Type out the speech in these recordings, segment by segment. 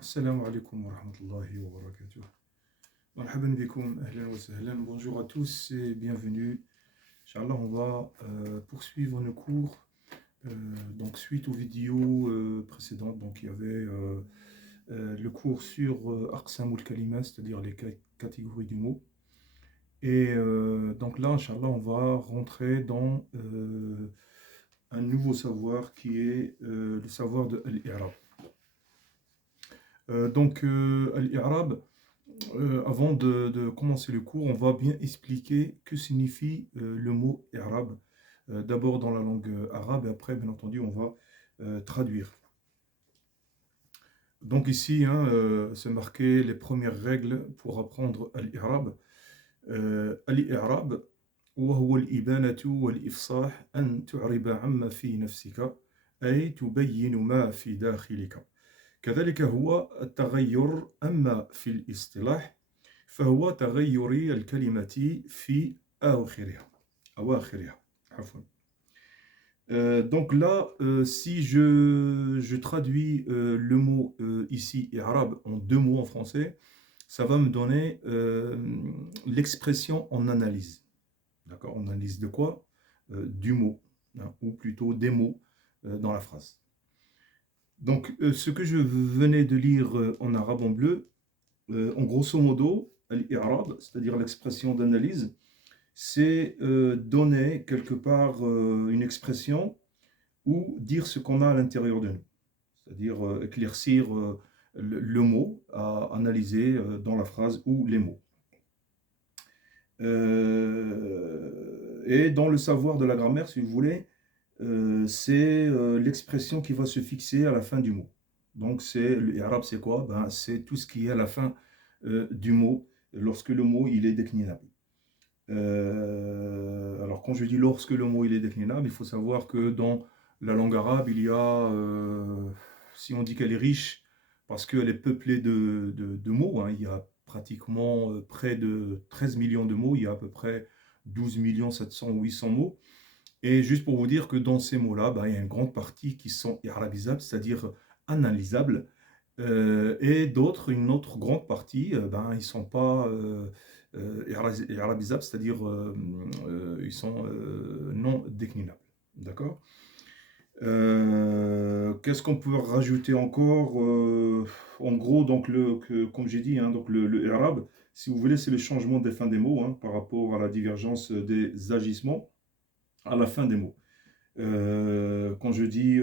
Assalamu alaikum wa rahmatullahi wa barakatuh. Marhaban bikoum, ahlan wa sahlan. Bonjour à tous et bienvenue. Inch'Allah, on va poursuivre nos cours. Donc, suite aux vidéos précédentes, donc il y avait le cours sur Aqsamul Kalima, c'est-à-dire les catégories du mot. Et donc là, Inch'Allah, on va rentrer dans un nouveau savoir qui est le savoir de Al-I'rab. Al-I'rab, avant de commencer le cours, on va bien expliquer que signifie le mot i'rab. D'abord dans la langue arabe et après, bien entendu, on va traduire. Donc ici, c'est marqué les premières règles pour apprendre al-i'rab. Al-i'rab, وهو الإبانة والإفصاح أن تعرب عما في نفسك أي تبين ما في داخلك. كذلك هو التغير أما في الاصطلاح فهو تغير الكلمة في أواخرها. عفوا. Donc là, si je traduis le mot ici, i'rab, en deux mots en français, ça va me donner l'expression en analyse. D'accord? En analyse de quoi? Du mot, ou plutôt des mots dans la phrase. Donc, ce que je venais de lire en arabe en bleu, en grosso modo, al-i'rab, c'est-à-dire l'expression d'analyse, c'est donner quelque part une expression ou dire ce qu'on a à l'intérieur de nous. C'est-à-dire éclaircir le mot à analyser dans la phrase ou les mots. Et dans le savoir de la grammaire, si vous voulez, c'est l'expression qui va se fixer à la fin du mot. Donc, l'Arabe, c'est quoi? C'est tout ce qui est à la fin du mot, lorsque le mot il est déclinable. Alors, quand je dis lorsque le mot il est déclinable, il faut savoir que dans la langue arabe, il y a, si on dit qu'elle est riche, parce qu'elle est peuplée de mots, il y a pratiquement près de 13 millions de mots, il y a à peu près 12 700 ou 800 mots. Et juste pour vous dire que dans ces mots-là, il y a une grande partie qui sont arabisables, c'est-à-dire analysables, et d'autres, une autre grande partie, ils ne sont pas arabisables, c'est-à-dire ils sont non déclinables. D'accord? Qu'est-ce qu'on peut rajouter encore? En gros, donc comme j'ai dit, donc le arabe, si vous voulez, c'est le changement des fins des mots par rapport à la divergence des agissements à la fin des mots. Quand je dis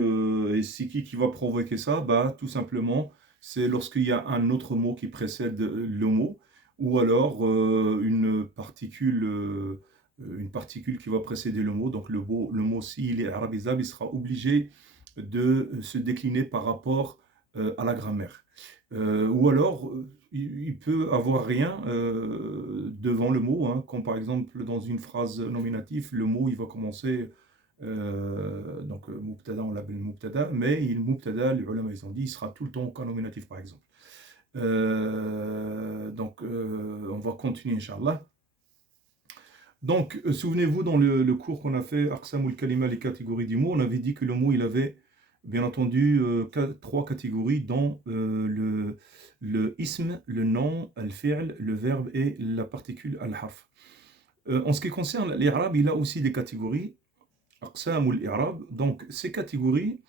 et c'est qui va provoquer ça, tout simplement, c'est lorsqu'il y a un autre mot qui précède le mot, ou alors une particule qui va précéder le mot. Donc le mot s'il est arabisable, il sera obligé de se décliner par rapport à la grammaire. Ou alors, il peut avoir rien devant le mot, comme par exemple dans une phrase nominative, le mot il va commencer donc mubtada, on l'appelle mubtada, mais il mubtada, les ulama ils ont dit, il sera tout le temps au cas nominatif par exemple. On va continuer Inch'Allah. Donc, souvenez-vous, dans le cours qu'on a fait, Aqsamul Kalima, les catégories du mot, on avait dit que le mot, il avait, bien entendu, trois catégories, dont le ism, le nom, al-fi'l, le verbe et la particule al-harf. En ce qui concerne l'Irab, il a aussi des catégories, Aqsamul I'rab. Donc, ces catégories,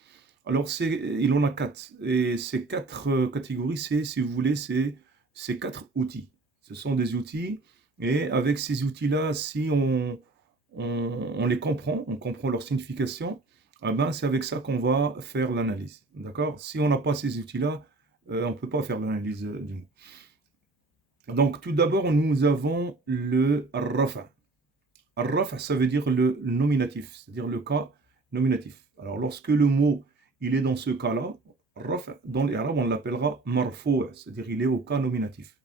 alors il en a quatre. Et ces quatre catégories, si vous voulez, c'est quatre outils. Ce sont des outils. Et avec ces outils-là, si on les comprend, on comprend leur signification, c'est avec ça qu'on va faire l'analyse. D'accord? Si on n'a pas ces outils-là, on ne peut pas faire l'analyse du mot. Donc, tout d'abord, nous avons le rafa. Ar-raf, ça veut dire le nominatif, c'est-à-dire le cas nominatif. Alors, lorsque le mot il est dans ce cas-là, raf, dans les arabes, on l'appellera marfou', c'est-à-dire il est au cas nominatif.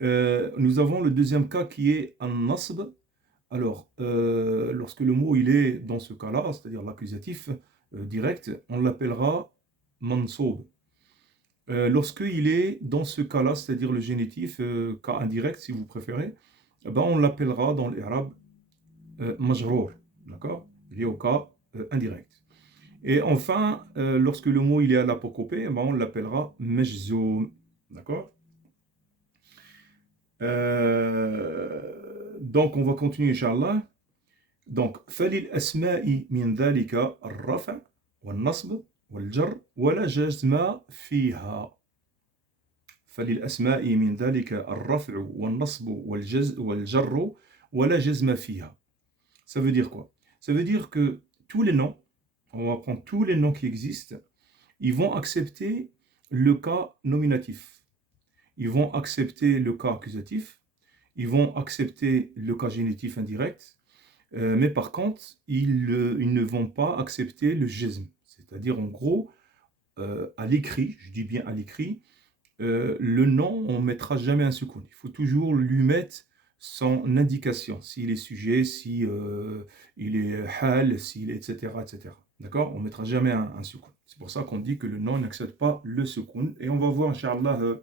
Nous avons le deuxième cas qui est an-nasb. Alors, lorsque le mot il est dans ce cas-là, c'est-à-dire l'accusatif direct, on l'appellera mansoub. Lorsqu'il est dans ce cas-là, c'est-à-dire le génitif, cas indirect si vous préférez, on l'appellera dans l'arabe majrour, d'accord? Il est au cas indirect. Et enfin, lorsque le mot il est à l'apocopée, ben, on l'appellera majzoum. D'accord. Donc, on va continuer, Inch'Allah. Donc, فللأسماء من ذلك الرفع والنصب والجر ولا جزم فيها. فللأسماء من ذلك الرفع والنصب والجر ولا جزم فيها. Ça veut dire quoi? Ça veut dire que tous les noms, on va prendre tous les noms qui existent, ils vont accepter le cas nominatif, ils vont accepter le cas accusatif, ils vont accepter le cas génitif indirect, mais par contre, ils ne vont pas accepter le jazm. C'est-à-dire, en gros, à l'écrit, je dis bien à l'écrit, le nom, on ne mettra jamais un soukoun. Il faut toujours lui mettre son indication, s'il est sujet, si il est hal, s'il est etc. etc. D'accord. On ne mettra jamais un soukoun. C'est pour ça qu'on dit que le nom n'accepte pas le soukoun. Et on va voir, Inch'Allah,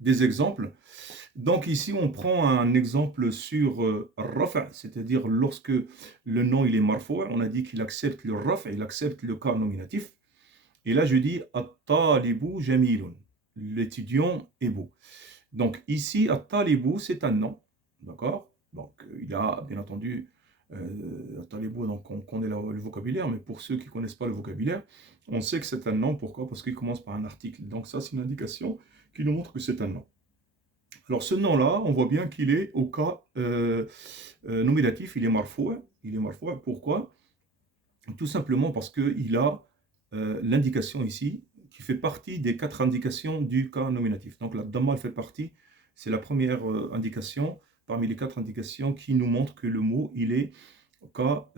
des exemples. Donc ici, on prend un exemple sur rafa, c'est-à-dire lorsque le nom il est marfou, on a dit qu'il accepte le rafa, il accepte le cas nominatif. Et là, je dis at-talibu jamilun, l'étudiant est beau. Donc ici, at-talibu, c'est un nom, d'accord? Donc il y a bien entendu at-talibu, donc on connaît le vocabulaire, mais pour ceux qui ne connaissent pas le vocabulaire, on sait que c'est un nom. Pourquoi? Parce qu'il commence par un article. Donc ça, c'est une indication qui nous montre que c'est un nom. Alors ce nom-là, on voit bien qu'il est au cas nominatif, il est marfou'. Il est marfou'. Pourquoi? Tout simplement parce qu'il a l'indication ici qui fait partie des 4 indications du cas nominatif. Donc la dhamma fait partie, c'est la première indication parmi les 4 indications qui nous montre que le mot il est au cas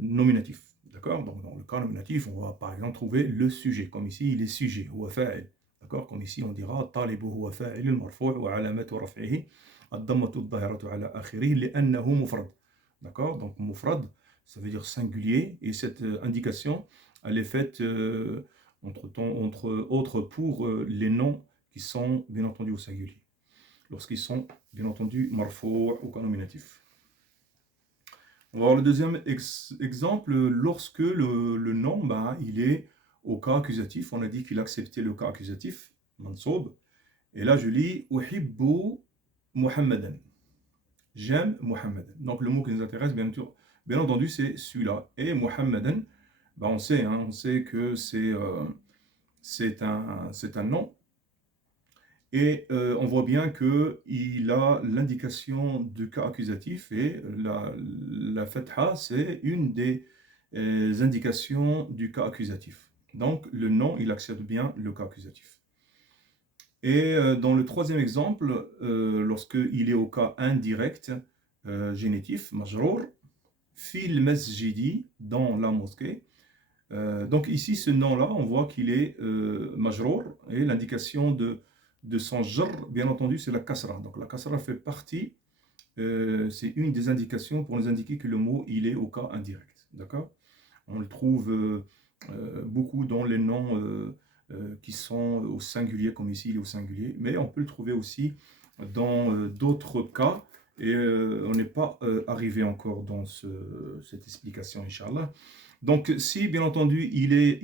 nominatif. D'accord? Donc dans le cas nominatif, on va par exemple trouver le sujet, comme ici il est sujet, ou fa'il. D'accord? Comme ici on dira talibu huwa fa'il marfu' wa alamatu raf'ihi ad-dammatu adh-dhahiratu ala akhirih li'annahu mufrad. D'accord? Donc mufrad, ça veut dire singulier, et cette indication, elle est faite entre autres pour les noms qui sont bien entendu au singulier, lorsqu'ils sont bien entendu marfou' ou cas nominatif. On va voir le deuxième exemple, lorsque le nom, ben, il est au cas accusatif. On a dit qu'il acceptait le cas accusatif, mansoub. Et là, je lis uhibbu Muhammadan. J'aime Muhammadan. Donc le mot qui nous intéresse, bien entendu, c'est celui-là. Et Muhammadan, ben, on sait que c'est un nom. Et on voit bien qu'il a l'indication du cas accusatif, et la fatha, c'est une des indications du cas accusatif. Donc le nom, il accepte bien le cas accusatif. Et dans le troisième exemple, lorsqu'il est au cas indirect, génitif, majrour, fil masjidi, dans la mosquée. Donc ici, ce nom-là, on voit qu'il est majrour, et l'indication de son jar, bien entendu, c'est la kasra. Donc la kasra fait partie, c'est une des indications pour nous indiquer que le mot, il est au cas indirect. D'accord? On le trouve beaucoup dans les noms qui sont au singulier, comme ici, il est au singulier, mais on peut le trouver aussi dans d'autres cas, et on n'est pas arrivé encore dans cette explication, Inch'Allah. Donc, si, bien entendu, il est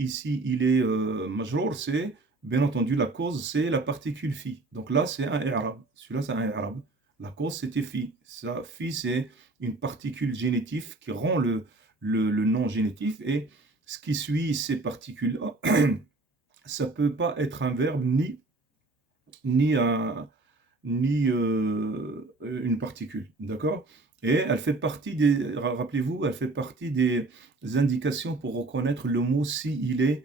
majrour, c'est, bien entendu, la cause, c'est la particule fi. Donc là, c'est un i'rab. Celui-là, c'est un i'rab. La cause, c'était fi. Ça, fi, c'est une particule génitive qui rend le nom génitif. Et ce qui suit ces particules-là, ça ne peut pas être un verbe ni une particule. D'accord? Et elle fait partie rappelez-vous, elle fait partie des indications pour reconnaître le mot s'il est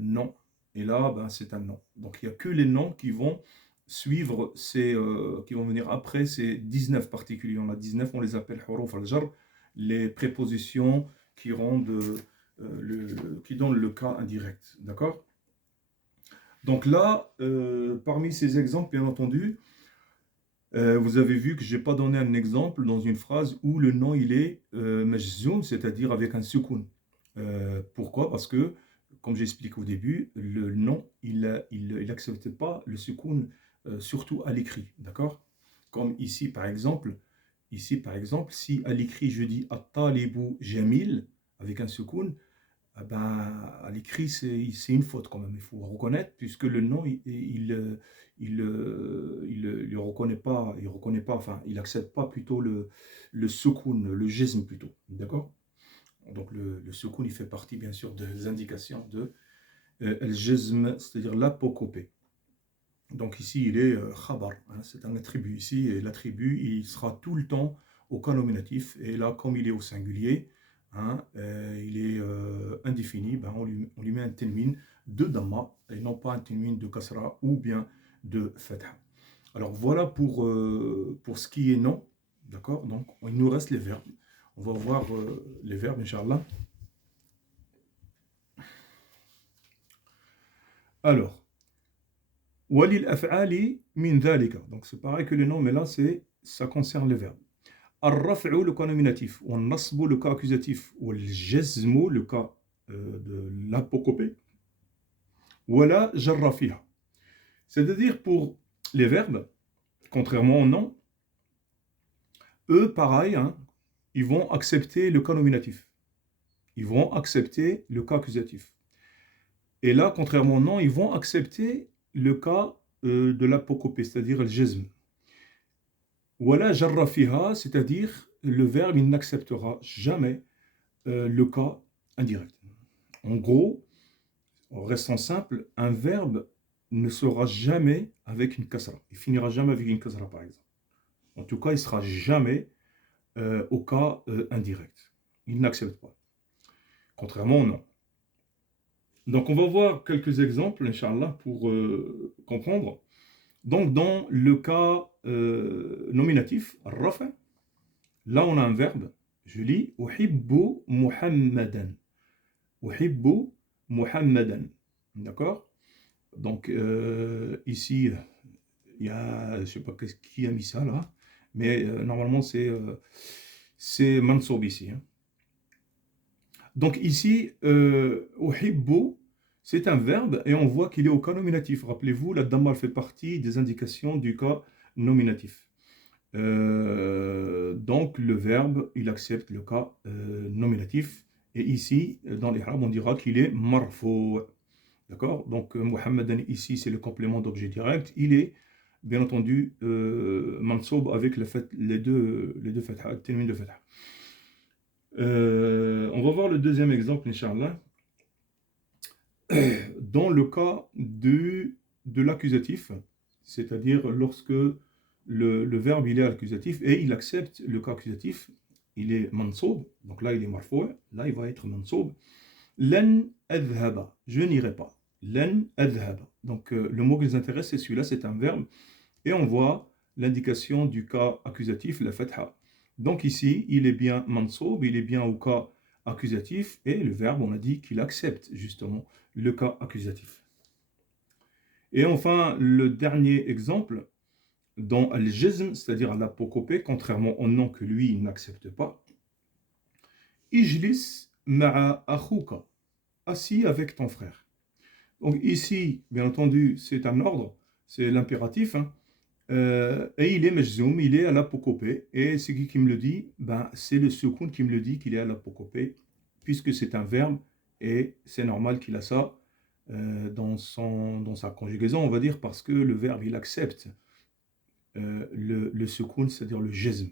non. Et là, ben, c'est un non. Donc il n'y a que les noms qui vont suivre qui vont venir après ces 19 particules. Il y en a 19, on les appelle huruf al-jar, les prépositions qui qui donnent le cas indirect. D'accord? Donc là, parmi ces exemples, bien entendu, vous avez vu que je n'ai pas donné un exemple dans une phrase où le nom il est majzoum, c'est-à-dire avec un soukoun. Pourquoi? Parce que, comme j'expliqué au début, le nom, il n'accepte pas le soukoun, surtout à l'écrit. D'accord? Comme ici, par exemple, Ici, par exemple, si à l'écrit je dis At-Talibu Jamil avec un soukoun, ah ben, à l'écrit c'est une faute quand même, il faut reconnaître, puisque le nom il reconnaît pas, enfin il accepte pas plutôt le soukoun, le jism plutôt, d'accord? Donc le soukoun il fait partie bien sûr des indications de al-jism, c'est-à-dire l'apocopée. Donc ici, il est khabar, hein, c'est un attribut ici, et l'attribut, il sera tout le temps au cas nominatif, et là, comme il est au singulier, hein, il est indéfini, ben, on lui met un tenmin de damma, et non pas un tenmin de kasra ou bien de fatha. Alors voilà pour ce qui est nom, d'accord? Donc il nous reste les verbes. On va voir les verbes, Inch'Allah. Alors, walil af'ali min dhalika. Donc c'est pareil que le nom, mais là, ça concerne les verbes. الرفع le cas nominatif, والنصب le cas accusatif, والجزم le cas de l'apocopée, ولا جر فيها. C'est-à-dire pour les verbes, contrairement au nom, eux, pareil, hein, ils vont accepter le cas nominatif. Ils vont accepter le cas accusatif. Et là, contrairement au nom, ils vont accepter le cas de l'apocopée, c'est-à-dire le jazm. ولا جر فيها, c'est-à-dire le verbe, il n'acceptera jamais le cas indirect. En gros, en restant simple, un verbe ne sera jamais avec une kasra. Il finira jamais avec une kasra, par exemple. En tout cas, il ne sera jamais au cas indirect. Il n'accepte pas. Contrairement au nom. Donc, on va voir quelques exemples, Inch'Allah, pour comprendre. Donc, dans le cas nominatif, rafa, là, on a un verbe. Je lis uhibbu Muhammadan. Uhibbu Muhammadan. D'accord? Donc, ici, il y a, je ne sais pas qui a mis ça là, mais normalement, c'est Mansoub ici. Hein. Donc, ici, uhibbu, c'est un verbe et on voit qu'il est au cas nominatif. Rappelez-vous, la damma fait partie des indications du cas nominatif. Donc, le verbe, il accepte le cas nominatif. Et ici, dans l'Ihrab, on dira qu'il est marfou'. D'accord? Donc, Muhammadan ici, c'est le complément d'objet direct. Il est, bien entendu, mansoub avec les deux fatha, le termine de fatha. On va voir le deuxième exemple, Inch'Allah. Dans le cas de l'accusatif, c'est-à-dire lorsque le verbe il est accusatif et il accepte le cas accusatif, il est mansoub, donc là il est marfou', là il va être mansoub. Lan adhaba, je n'irai pas. Lan adhaba. Donc le mot qui nous intéresse, c'est celui-là, c'est un verbe. Et on voit l'indication du cas accusatif, la fatha. Donc ici, il est bien mansoub, il est bien au cas accusatif. Et le verbe, on a dit qu'il accepte justement le cas accusatif. Et enfin, le dernier exemple, dans al-jazm, c'est-à-dire l'apocopée, contrairement au nom que lui, il n'accepte pas. Ijlis ma'a akhuka. Assis avec ton frère. Donc ici, bien entendu, c'est un ordre, c'est l'impératif, hein, et il est majzoum, il est à l'apocopée, et c'est qui me le dit? Ben, c'est le soukoun qui me le dit qu'il est à l'apocopée, puisque c'est un verbe, et c'est normal qu'il a ça dans sa conjugaison, on va dire, parce que le verbe, il accepte le soukoun, c'est-à-dire le jazm.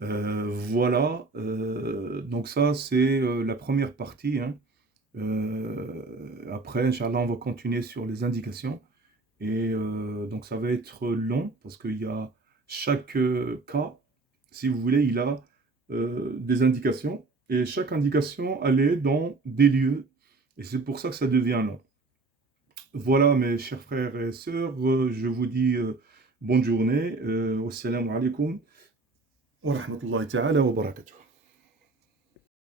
Voilà, donc ça, c'est la première partie, hein. Après, Inch'Allah, on va continuer sur les indications. Et donc, ça va être long parce qu'il y a chaque cas, si vous voulez, il a des indications. Et chaque indication, elle est dans des lieux. Et c'est pour ça que ça devient long. Voilà, mes chers frères et sœurs, je vous dis bonne journée. Wassalamu alaikum wa rahmatullahi ta'ala wa barakatuh.